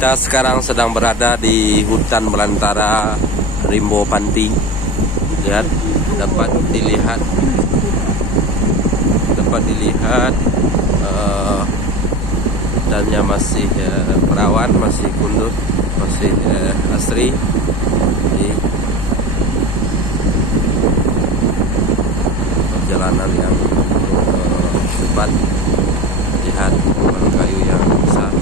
Kita sekarang sedang berada di hutan belantara Rimbo Panti. Lihat, dapat dilihat hutannya masih perawan, masih kunduh, masih asri. Jadi perjalanan yang cepat. Lihat pohon kayu yang besar.